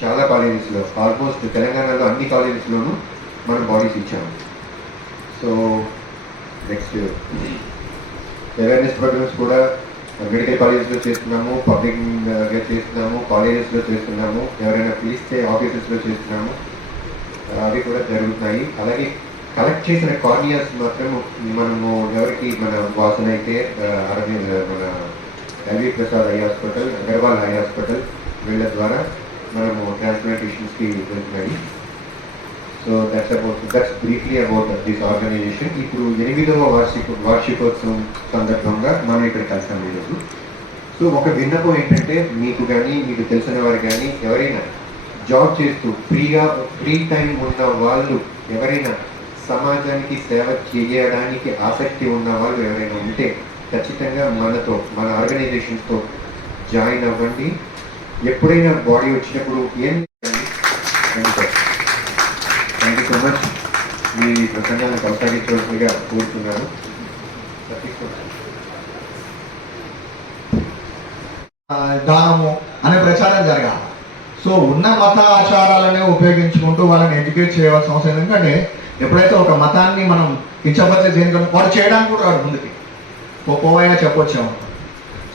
చాలా కాలేజెస్లో ఆల్మోస్ట్ తెలంగాణలో అన్ని కాలేజెస్లోనూ మనం బాడీస్ ఇచ్చాము. సో నెక్స్ట్ అవేర్నెస్ ప్రోగ్రామ్స్ కూడా మెడికల్ కాలేజెస్లో చేస్తున్నాము పబ్లిక్గా uh, చేస్తున్నాము కాలేజెస్లో చేస్తున్నాము ఎవరైనా పిలిస్తే ఆఫీసెస్లో చేస్తున్నాము. అవి కూడా జరుగుతున్నాయి. అలాగే కలెక్ట్ చేసిన కార్నియాస్ మాత్రం మనము ఎవరికి మన వాసన అయితే అరవింద్ మన Ravi Prasad eye hospital Agarwal eye hospital వీళ్ళ ద్వారా మనము ట్రాన్స్ప్లాంటేషన్స్కి వెళ్తున్నాయి so that's about that's briefly about this organisation ఇప్పుడు ఎనిమిదవ వార్షిక వార్షికోత్సవం సందర్భంగా మనం ఇక్కడ కలిసాం ఈరోజు. సో ఒక విన్నపం ఏంటంటే మీకు కానీ మీకు తెలిసిన వారు కానీ ఎవరైనా జాబ్ చేస్తూ ఫ్రీగా ఫ్రీ టైం ఉన్న వాళ్ళు ఎవరైనా సమాజానికి సేవ చేయడానికి ఆసక్తి ఉన్న వాళ్ళు ఎవరైనా ఉంటే ఖచ్చితంగా మనతో మన ఆర్గనైజేషన్తో జాయిన్ అవ్వండి. ఎప్పుడైనా బాడీ వచ్చినప్పుడు ఏం థ్యాంక్ యూ సో మచ్. మీ ప్రసంగాన్ని కొనసాగించవలసిందిగా కోరుతున్నాను. దానము అనే ప్రచారం జరగాలి. సో ఉన్న మత ఆచారాలనే ఉపయోగించుకుంటూ వాళ్ళని ఎడ్యుకేట్ చేయవలసిన అవసరం ఎందుకంటే ఎప్పుడైతే ఒక మతాన్ని మనం కించపరిచే దేనికన్నా వాడు చేయడానికి కూడా వాడు ముందుకి. పో- పోవైనా చెప్పొచ్చాము.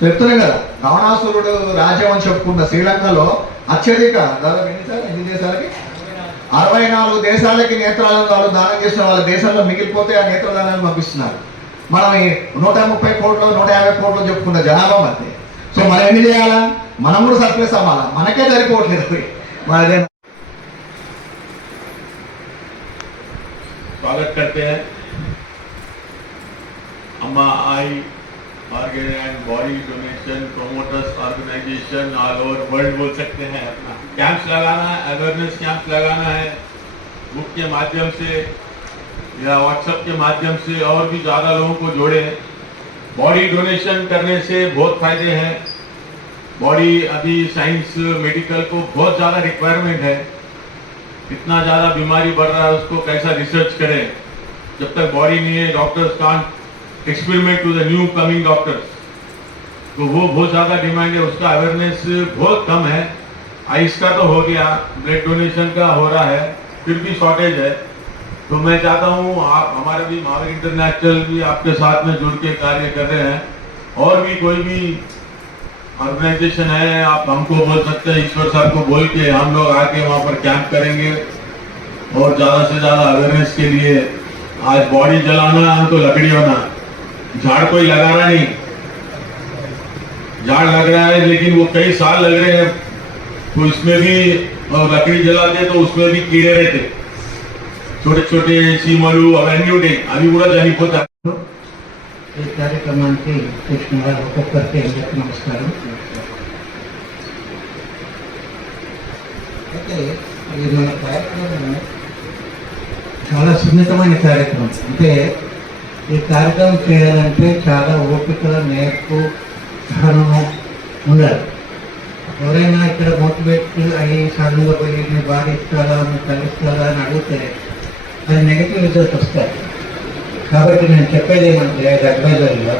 చెప్తున్నాయి కదా రావణాసురుడు రాజ్యం అని చెప్పుకున్న శ్రీలంకలో అత్యధిక దాదాపు ఎన్ని సార్లు ఎన్ని దేశాలకి అరవై నాలుగు దేశాలకి నేత్రాలను వాళ్ళు దానం చేసిన వాళ్ళ దేశంలో మిగిలిపోతే ఆ నేత్రదానాన్ని పంపిస్తున్నారు మనం ఈ నూట ముప్పై కోట్లు నూట యాభై కోట్లు చెప్పుకున్న జనాభా మధ్య సో మనం ఎన్ని చేయాలా మనం కూడా సర్ప్లస్ అవ్వాలా మనకే సరిపోవట్లేదు మరి स्वागत करते हैं अम्मा आई organ and body donation promoters organisation all over world बोल सकते हैं अपना। कैंप्स लगाना है अवेयरनेस कैंप्स लगाना है। बुक के माध्यम से या व्हाट्सएप के माध्यम से और भी ज़्यादा लोगों को जोड़े। बॉडी डोनेशन करने से बहुत फ़ायदे हैं। बॉडी अभी साइंस मेडिकल को बहुत ज़्यादा रिक्वायरमेंट है। कितना ज़्यादा बीमारी बढ़ रहा है, उसको कैसा रिसर्च करें? जब तक बॉडी नहीं है doctors can't experiment to the new coming doctors तो वो बहुत ज़्यादा डिमांड है, उसका अवेयरनेस बहुत कम है। आइस का तो हो गया ब्लड डोनेशन का हो रहा है, फिर भी शॉर्टेज है। तो मैं चाहता हूँ, आप हमारे भी महावीर इंटरनेशनल भी आपके साथ में जुड़ के कार्य कर रहे हैं। और भी कोई भी ऑर्गेनाइजेशन है, आप हमको बोल सकते हैं, ईश्वर साहब को बोल के हम लोग आके वहाँ पर कैंप करेंगे। और ज़्यादा से ज़्यादा अवेयरनेस के लिए आज बॉडी जलाना है तो लकड़ी होना झाड़ कोई लगाना नहीं झाड़ लग रहा है लेकिन वो कई साल लग रहे हैं तो इसमें भी अ, लकड़ी जलाते तो उसमें भी कीड़े रहते छोटे छोटे सीमलू अवेन्यू डे अभी पूरा जनिक होता ఈ కార్యక్రమానికి కృష్ణ గారు ఒక్కొక్కరికి అందరికీ నమస్కారం అయితే ఇది మన కార్యక్రమం చాలా సున్నితమైన కార్యక్రమం అంటే ఈ కార్యక్రమం చేయాలంటే చాలా ఓపిక నేర్పు సహనము ఉండాలి. ఎవరైనా ఇక్కడ మోటివేట్ అయ్యి సడన్గా పోయి నేను బాడీ ఇస్తారా మీరు కలిస్తారా అని అడిగితే అది నెగిటివ్ రిజల్ట్ వస్తాయి. కాబట్టి నేను చెప్పేది ఏమంటే అడ్వైజర్లో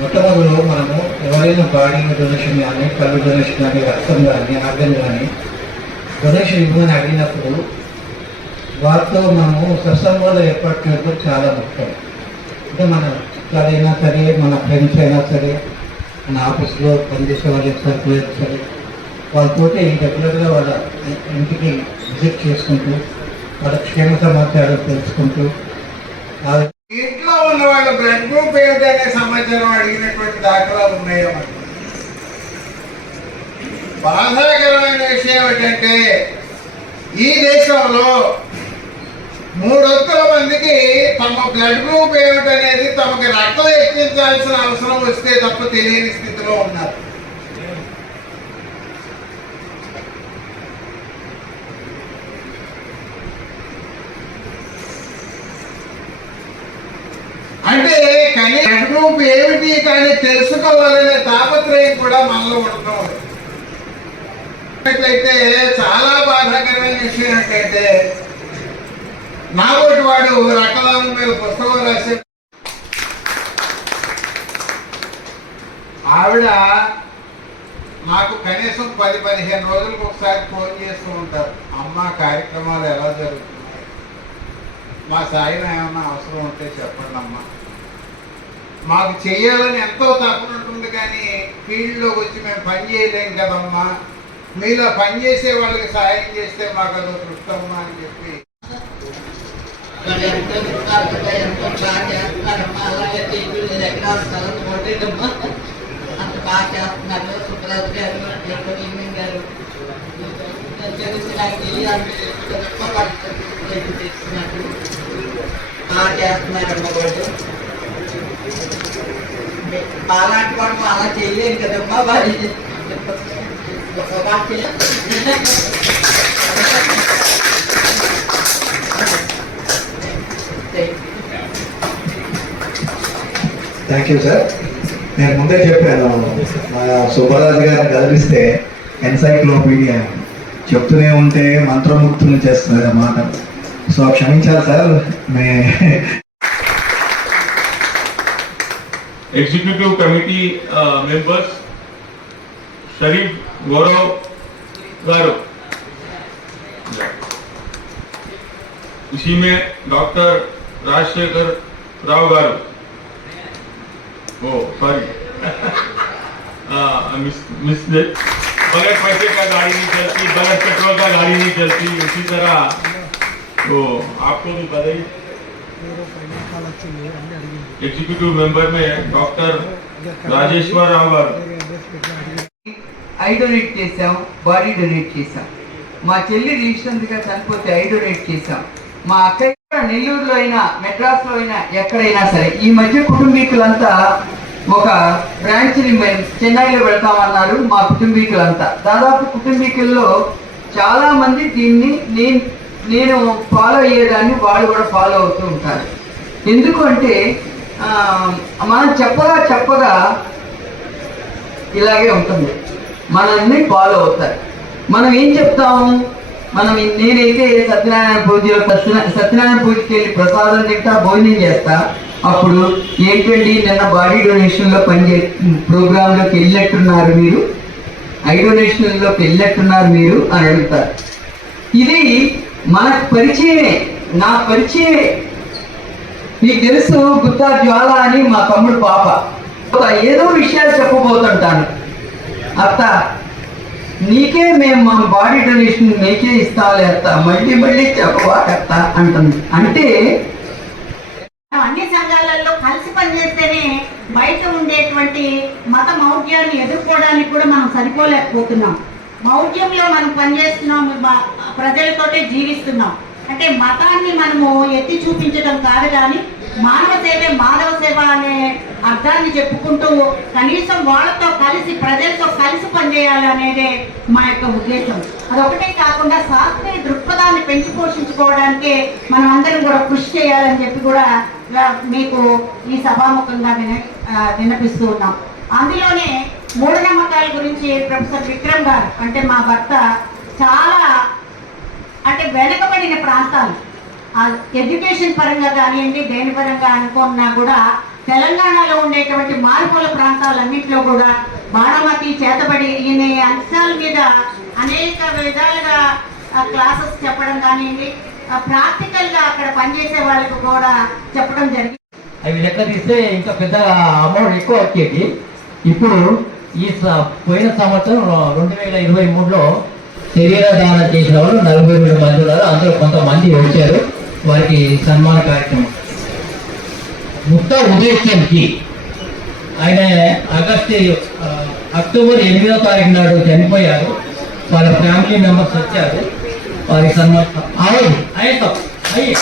మొట్టమొదలు మనము ఎవరైనా బాడీ డొనేషన్ కానీ కళ్ళు డొనేషన్ కానీ రక్తం కానీ ఆర్గన్ కానీ డొనేషన్ ఇవ్వమని అడిగినప్పుడు వారితో మనము సత్సంబంధాలు ఏర్పాటు చేయడం చాలా ముఖ్యం. అంటే మన చుట్టాలైనా సరే మన ఫ్రెండ్స్ అయినా సరే మన ఆఫీస్లో పనిచేసే వాళ్ళు సర్కులు సరే వాళ్ళతోటి రెగ్యులర్గా వాళ్ళ ఇంటికి విజిట్ చేసుకుంటూ వాళ్ళ క్షేమ సమాచారం తెలుసుకుంటూ ఇంట్లో ఉన్న వాళ్ళ బ్లడ్ గ్రూప్ ఏమిటనే సమాచారం అడిగినటువంటి దాఖలాలు ఉన్నాయో బాధాకరమైన విషయం ఏమిటంటే ఈ దేశంలో మూడొత్తుల మందికి తమ బ్లడ్ గ్రూప్ ఏమిటనేది తమకి రక్తం ఎక్కించాల్సిన అవసరం వస్తే తప్ప తెలియని స్థితిలో ఉన్నారు. అంటే కానీ బ్లడ్ గ్రూప్ ఏమిటి కానీ తెలుసుకోవాలనే తాపత్రయం కూడా మనలో ఉండటం అయితే చాలా బాధాకరమైన విషయం ఏంటంటే నాగోటి వాడు రకలాము మీద పుస్తకం రాసే ఆవిడ నాకు కనీసం పది పదిహేను రోజులకు ఒకసారి ఫోన్ చేస్తూ ఉంటారు. అమ్మ కార్యక్రమాలు ఎలా జరుగుతున్నాయి? మా సాయం ఏమైనా అవసరం ఉంటే చెప్పండి అమ్మా. మాకు చేయాలని ఎంతో తపన ఉంటుంది కానీ ఫీల్డ్లోకి వచ్చి మేము పని చేయలేం కదమ్మా. మీలో పని చేసే వాళ్ళకి సాయం చేస్తే మాకు అదో తృప్తమ్మా అని చెప్పి వాళ్ళు ఎంతో ఎంతో బాగా చేస్తున్నారమ్మా అలాగే టీచర్లు ఎక్కడ స్థలం కొట్టేదమ్మా అంత బాగా చేస్తున్నారు సుబ్రాజ్ గారు జగన్ గారు చేస్తున్నారు బాగా చేస్తున్నారమ్మా వాళ్ళు అలాంటి వాడు అలా చేయలేదు కదమ్మా మరి. వాక్యం థ్యాంక్ యూ సార్ నేను ముందే చెప్పాను మా సుబ్బరాజు గారిని కదిలిస్తే ఎన్సైక్లోపీడియా చెప్తూనే ఉంటే మంత్రముగ్ధులు చేస్తున్నారు అన్నమాట సో క్షమించాలి సార్ మే executive committee members Sharif Gaurav garu इसी में डॉक्टर राजशेखर राव गारू ओ सॉरी मिस मिस बगैर पैसे का गाड़ी नहीं चलती बगैर पेट्रोल का गाड़ी नहीं चलती उसी तरह तो आपको भी बधाई एग्जीक्यूटिव मेंबर में doctor Rajeshwar Rao garu eye donate చేసాం బాడీ డొనేట్ చేసాం మా చెల్లి రీసెంట్గా చనిపోతే ఐ డొనేట్ చేసాం మా అక్కయ్య నెల్లూరులో అయినా మెడ్రాస్లో అయినా ఎక్కడైనా సరే ఈ మధ్య కుటుంబీకులంతా ఒక బ్రాంచ్ని మేము చెన్నైలో పెడతామన్నారు మా కుటుంబీకులంతా. దాదాపు కుటుంబీకుల్లో చాలా మంది దీన్ని నేను నేను ఫాలో అయ్యేదాన్ని వాళ్ళు కూడా ఫాలో అవుతూ ఉంటారు. ఎందుకంటే మనం చెప్పగా చెప్పగా ఇలాగే ఉంటుంది. మనల్ని ఫాలో అవుతారు. మనం ఏం చెప్తాము? మనం నేనైతే సత్యనారాయణ పూజలో సత్యనారాయణ పూజకి వెళ్ళి ప్రసాదం తింటా భోజనం చేస్తా. అప్పుడు ఏంటండి నిన్న బాడీ డొనేషన్లో పనిచే ప్రోగ్రాంలోకి వెళ్ళినట్టున్నారు మీరు. ఐ డొనేషన్లోకి వెళ్ళినట్టున్నారు మీరు అని అడుగుతారు. ఇది మనకు పరిచయమే నా పరిచయమే. మీకు తెలుసు గుత్తా జ్వాల అని మా తమ్ముడు పాప. ఏదో విషయాలు చెప్పబోతుంటాను. అత్త నీకే మేము మా బాడీ డొనేషన్ నీకే ఇస్తాలే అత్త మళ్ళీ మళ్ళీ చెప్పవాకత్త అంటుంది. అంటే అన్ని సంఘాలలో కలిసి పనిచేస్తేనే బయట ఉండేటువంటి మత మౌఢ్యాన్ని ఎదుర్కోవడానికి కూడా మనం సరిపోలేకపోతున్నాం. మౌఢ్యంలో మనం పనిచేస్తున్నాం ప్రజలతోటే జీవిస్తున్నాం. అంటే మతాన్ని మనము ఎత్తి చూపించడం కాదు కానీ మానవ సేవే మానవ సేవ అనే అర్థాన్ని చెప్పుకుంటూ కనీసం వాళ్ళతో కలిసి ప్రజలతో కలిసి పనిచేయాలనేదే మా యొక్క ఉద్దేశం. అదొకటే కాకుండా శాస్త్రీయ దృక్పథాన్ని పెంచి పోషించుకోవడానికే మనం అందరం కూడా కృషి చేయాలని చెప్పి కూడా మీకు ఈ సభాముఖంగా విన వినిపిస్తూ ఉన్నాం. అందులోనే మూఢనమ్మకాల గురించి ప్రొఫెసర్ విక్రమ్ గారు అంటే మా భర్త చాలా అంటే వెనకబడిన ప్రాంతాలు. ఎడ్యుకేషన్ పరంగా కానివ్వండి దేని పరంగా అనుకున్నా కూడా తెలంగాణలో ఉండేటువంటి మారుమూల ప్రాంతాలన్నింటిలో కూడా బాణమతి చేతబడి ఈయన అంశాల మీద అనేక విధాలుగా క్లాసెస్ చెప్పడం కానివ్వండి ప్రాక్టికల్గా అక్కడ పనిచేసే వాళ్ళకు కూడా చెప్పడం జరిగింది. అవి లెక్క తీస్తే ఇంకా పెద్ద అమౌంట్ ఎక్కువ వచ్చేది. ఇప్పుడు ఈ పోయిన సంవత్సరం రెండు వేల ఇరవై మూడులో శరీర దానం చేసిన వాళ్ళు నలభై మూడు మంది ఉన్నారు. అందులో కొంతమంది వచ్చారు. వారికి సన్మాన కార్యక్రమం. ముక్త ఉదయస్యంకి ఆయన ఆగస్టు అక్టోబర్ ఎనిమిదో తారీఖు నాడు చనిపోయారు. వాళ్ళ ఫ్యామిలీ మెంబర్స్ వచ్చారు. వారికి సన్మానం అయ్యి అయ్యి.